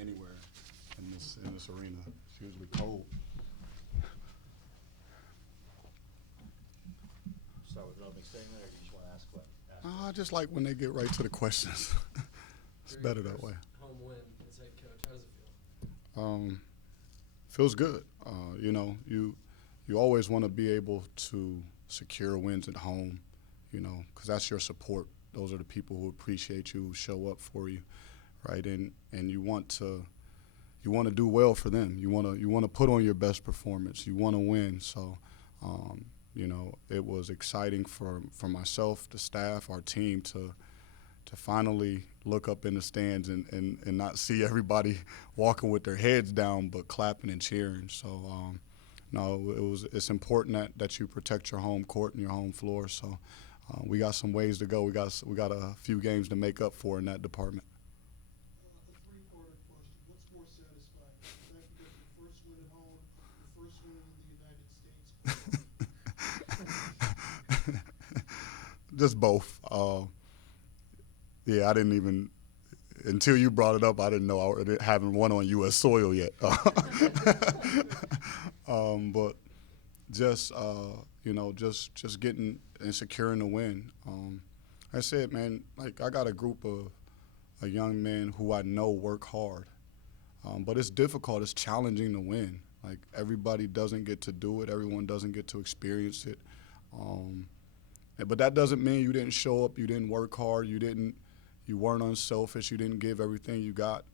anywhere in this arena. It's usually cold. Start with an opening statement, or do you just want to ask what? I just like when they get right to the questions. It's better that way. Home win as head coach. How does it feel? Feels good. You know, you always want to be able to secure wins at home, you know, because that's your support. Those are the people who appreciate you, who show up for you, right? And you want to do well for them. You want to put on your best performance. You want to win. So, you know, it was exciting for myself, the staff, our team to finally look up in the stands and not see everybody walking with their heads down, but clapping and cheering. So, no, it's important that you protect your home court and your home floor. So, we got some ways to go. We got a few games to make up for in that department. A three-parter question. What's more satisfying, the fact you get your first win at home, your first win in the United States? Just both. Yeah, I didn't even until you brought it up. I didn't know I haven't won on U.S. soil yet. But just you know, just getting and securing the win. I said, man, like I got a group of young men who I know work hard, but it's difficult. It's challenging to win. Like everybody doesn't get to do it. Everyone doesn't get to experience it. But that doesn't mean you didn't show up. You didn't work hard. You weren't unselfish. You didn't give everything you got.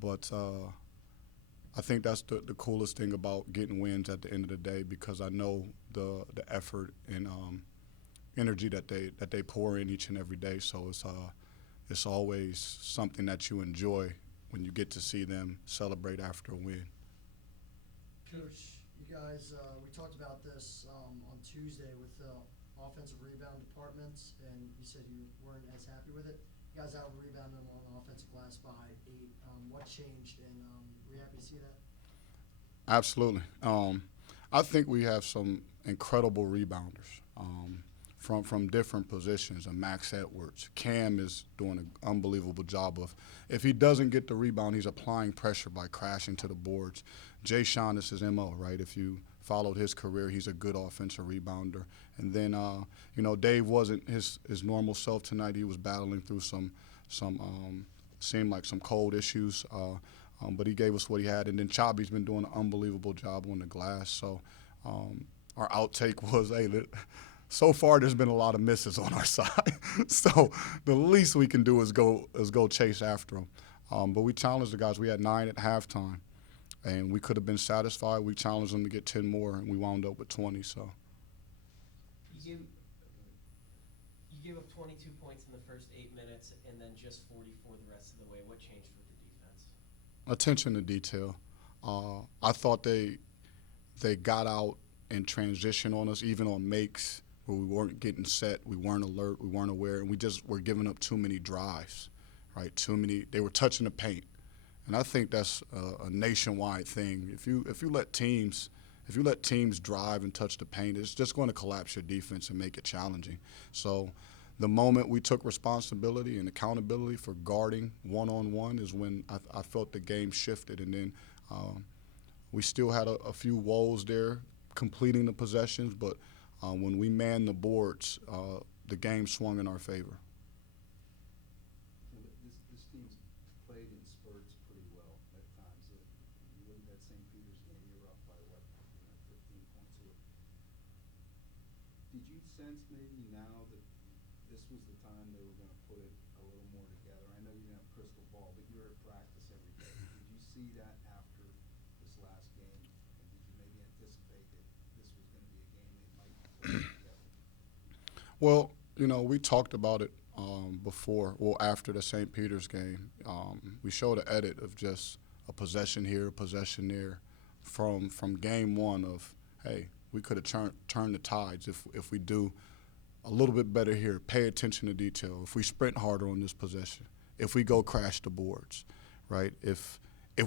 But I think that's the coolest thing about getting wins at the end of the day, because I know the effort and energy that they pour in each and every day. So it's always something that you enjoy when you get to see them celebrate after a win. Coach, you guys, we talked about this on Tuesday with the offensive rebound departments, and you said you weren't as happy with it. You guys out-rebounded on the offensive glass by 8. What changed, and were you happy to see that? Absolutely. I think we have some incredible rebounders from different positions. And Max Edwards, Cam is doing an unbelievable job of, if he doesn't get the rebound, he's applying pressure by crashing to the boards. Jay Sean is his MO, right? If you followed his career, he's a good offensive rebounder. And then, you know, Dave wasn't his normal self tonight. He was battling through some seemed like some cold issues, but he gave us what he had. And then Chabi's been doing an unbelievable job on the glass. So our outtake was, hey, so far there's been a lot of misses on our side. So the least we can do is go chase after them. But we challenged the guys. We had 9 at halftime, and we could have been satisfied. We challenged them to get 10 more, and we wound up with 20. So. You gave up 22 points in the first 8 minutes and then just 44 the rest of the way. What changed with the defense? Attention to detail. I thought they got out and transition on us, even on makes where we weren't getting set, we weren't alert, we weren't aware, and we just were giving up too many drives, right? They were touching the paint. And I think that's a nationwide thing. If you let teams drive and touch the paint, it's just going to collapse your defense and make it challenging. So the moment we took responsibility and accountability for guarding one-on-one is when I felt the game shifted. And then we still had a few woes there completing the possessions, but when we manned the boards, the game swung in our favor. This team's played in spurts pretty well at times. You look at that St. Peter's game, you were up by 15 points. Did you sense maybe now that this was the time they were going to put it a little more together? I know you didn't have a crystal ball, but you were at practice every day. Did you see that after this last game, and did you maybe anticipate that this was going to be a game they might put it together? Well, you know, we talked about it after the St. Peter's game. We showed an edit of just a possession here, a possession there from game one of, hey, we could have turned the tides if we do a little bit better here, pay attention to detail, if we sprint harder on this possession, if we go crash the boards, right? If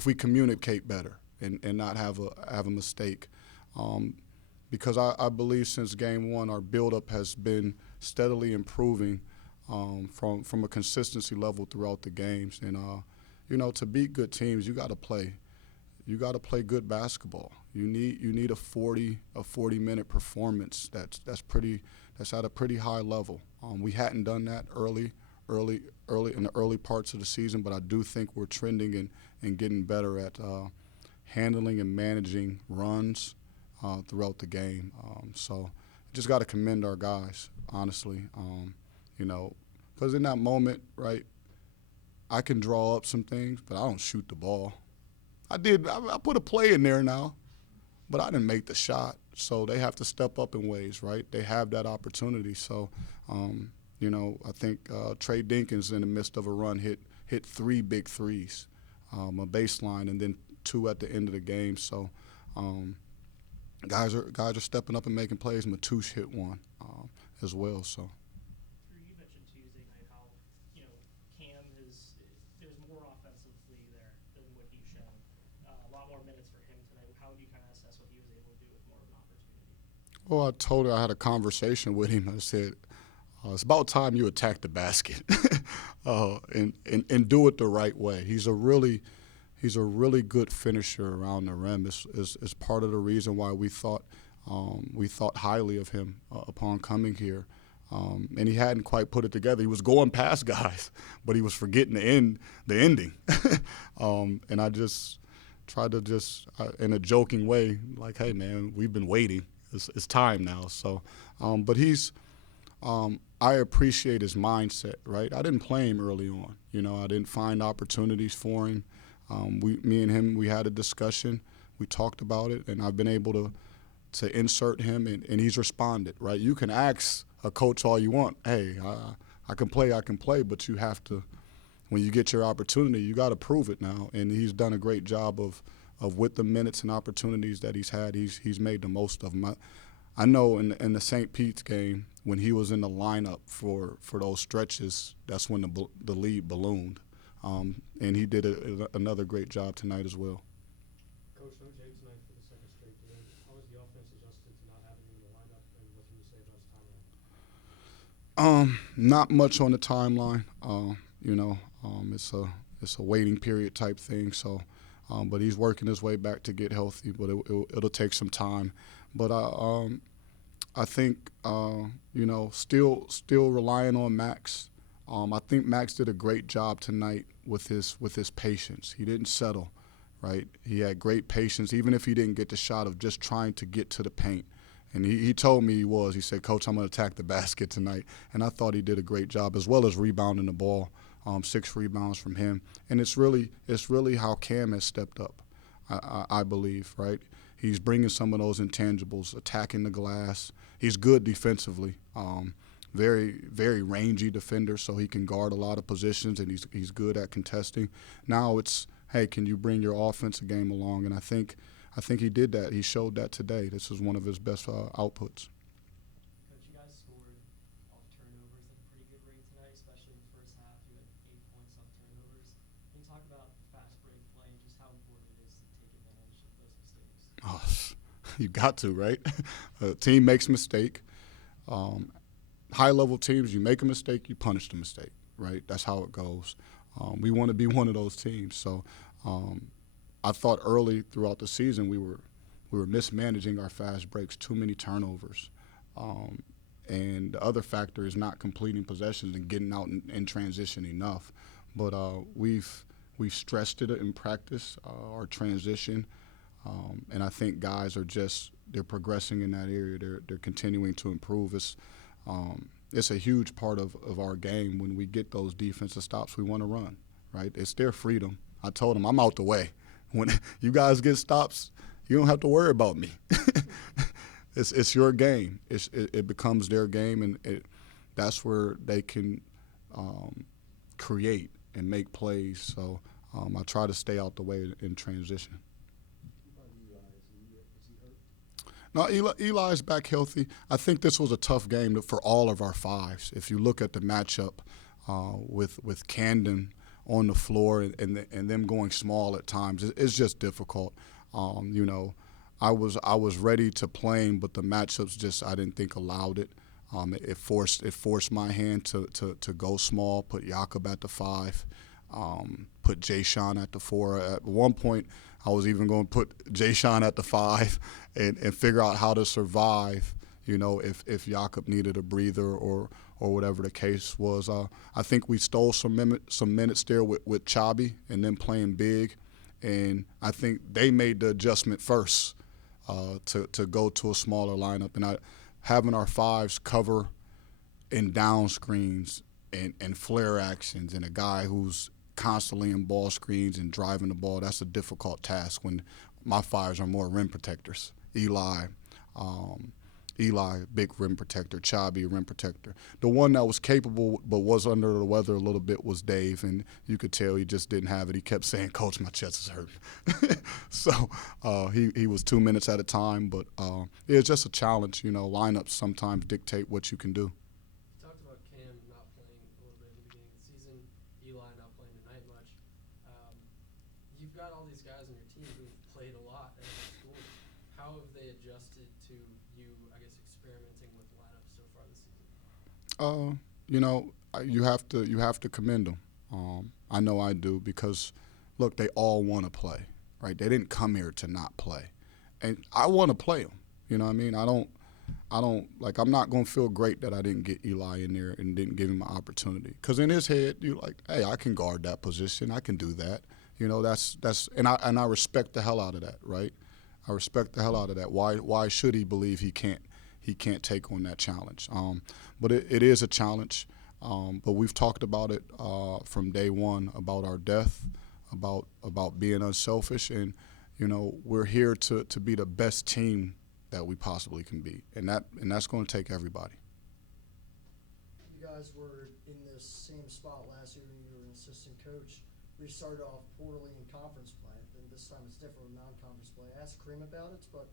we communicate better and not have a mistake. Because I believe since game one, our buildup has been steadily improving from a consistency level throughout the games. And, to beat good teams, you got to play. You got to play good basketball. You need a 40-minute performance that's at a pretty high level. We hadn't done that early in the early parts of the season, but I do think we're trending and getting better at handling and managing runs throughout the game. So just got to commend our guys, honestly. Because in that moment, right, I can draw up some things, but I don't shoot the ball. I put a play in there now, but I didn't make the shot. So they have to step up in ways, right? They have that opportunity. So, I think Trey Dinkins in the midst of a run hit 3 big threes, a baseline, and then 2 at the end of the game. So guys are stepping up and making plays. Matoush hit 1 as well. So. Drew, you mentioned Tuesday night how, Cam there's more offensively there than what he's shown. A lot more minutes for him tonight. How would you kind of assess what he was able to do with more of an opportunity? Well, I told her I had a conversation with him. I said, it's about time you attack the basket and do it the right way. He's a really good finisher around the rim. It's part of the reason why we thought highly of him upon coming here. And he hadn't quite put it together. He was going past guys, but he was forgetting the ending. And I just tried to in a joking way, like, hey, man, we've been waiting. It's time now. So, but I appreciate his mindset, right? I didn't play him early on. I didn't find opportunities for him. Me and him, we had a discussion. We talked about it, and I've been able to insert him, and he's responded, right? You can ask a coach all you want, hey, I can play, but you have to, when you get your opportunity, you got to prove it now. And he's done a great job of with the minutes and opportunities that he's had, he's made the most of them. I know in the St. Pete's game, when he was in the lineup for those stretches, that's when the lead ballooned. And he did another great job tonight as well. Coach, no Jay tonight for the second straight game. How has the offense adjusted to not having him in the lineup, and what can you say about his timeline? Not much on the timeline. It's a waiting period type thing. So, but he's working his way back to get healthy. But it'll take some time. But I think still relying on Max. I think Max did a great job tonight with his patience. He didn't settle, right? He had great patience, even if he didn't get the shot, of just trying to get to the paint. And he told me he said, Coach, I'm going to attack the basket tonight. And I thought he did a great job, as well as rebounding the ball, 6 rebounds from him. And it's really how Cam has stepped up, I believe, right? He's bringing some of those intangibles, attacking the glass. He's good defensively. Very, very rangy defender, so he can guard a lot of positions, and he's good at contesting. Now it's, hey, can you bring your offensive game along? And I think he did that. He showed that today. This was one of his best outputs. Coach, you guys scored off turnovers at a pretty good rate tonight, especially in the first half. You had 8 points off turnovers. Can you talk about fast break play and just how important it is to take advantage of those mistakes? Oh, you got to, right? A team makes a mistake. High-level teams, you make a mistake, you punish the mistake, right? That's how it goes. We want to be one of those teams. So I thought early throughout the season we were mismanaging our fast breaks, too many turnovers. And the other factor is not completing possessions and getting out in transition enough. But we've stressed it in practice, our transition. And I think guys they're progressing in that area. They're continuing to improve. It's a huge part of our game. When we get those defensive stops, we want to run, right? It's their freedom. I told them I'm out the way. When you guys get stops, you don't have to worry about me. It's your game. It becomes their game, and that's where they can create and make plays. So I try to stay out the way in transition. No, Eli's back healthy. I think this was a tough game for all of our fives. If you look at the matchup with Camden on the floor and them going small at times, it's just difficult. I was ready to play him, but the matchups I didn't think allowed it. It forced my hand to go small, put Jakob at the 5, put Jay Sean at the 4. At one point, I was even going to put Jay Sean at the 5 and figure out how to survive, you know, if Jakob needed a breather or whatever the case was. I think we stole some minutes there with Chabi and then playing big. And I think they made the adjustment first to go to a smaller lineup. And having our 5s cover in down screens and flare actions and a guy who's constantly in ball screens and driving the ball, that's a difficult task when my 5s are more rim protectors. Eli, big rim protector. Chabi, rim protector. The one that was capable but was under the weather a little bit was Dave, and you could tell he just didn't have it. He kept saying, "Coach, my chest is hurting." So he was 2 minutes at a time, but it's just a challenge. You know, lineups sometimes dictate what you can do. You talked about Cam not playing a little bit in the beginning of the season, Eli not playing tonight much. You've got all these guys on your team who've played a lot at school. How have they adjusted to you, I guess, experimenting with lineups so far this season? You know, you have to commend them. I know I do because, look, they all want to play, right? They didn't come here to not play, and I want to play them. You know what I mean? I don't like. I'm not gonna feel great that I didn't get Eli in there and didn't give him an opportunity. Because in his head, you're like, hey, I can guard that position. I can do that. You know, that's and I respect the hell out of that, right? I respect the hell out of that. Why should he believe he can't take on that challenge? But it is a challenge. But we've talked about it from day one, about our depth, about being unselfish, and you know, we're here to be the best team that we possibly can be, and that's going to take everybody. You guys were in this same spot last year when you were an assistant coach. We started off poorly in conference play, and this time it's different with non-conference play. I asked Kareem about it, but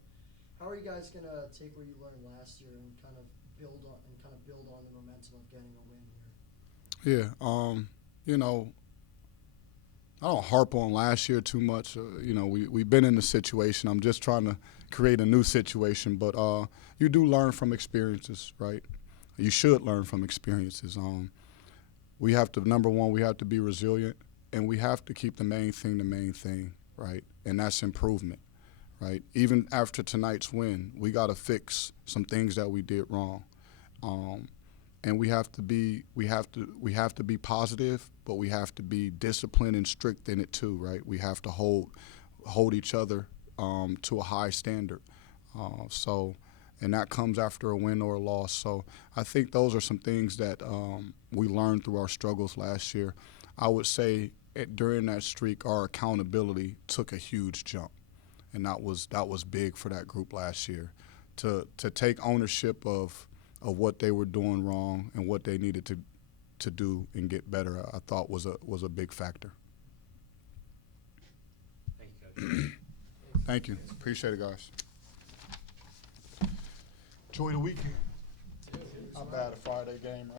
how are you guys gonna take what you learned last year and kind of build on the momentum of getting a win here? Yeah, you know, I don't harp on last year too much. You know, we've been in the situation. I'm just trying to create a new situation, but you do learn from experiences, right? You should learn from experiences. We have to, number one, we have to be resilient, and we have to keep the main thing, right? And that's improvement, right? Even after tonight's win, we got to fix some things that we did wrong. And we have to be positive, but we have to be disciplined and strict in it too, right? We have to hold each other to a high standard. And that comes after a win or a loss. So I think those are some things that we learned through our struggles last year. I would say during that streak, our accountability took a huge jump, and that was big for that group last year, to take ownership of what they were doing wrong and what they needed to do and get better. I thought was a big factor. Thank you, Coach. Thank you. Appreciate it, guys. Enjoy the weekend. Not bad, a Friday game, right?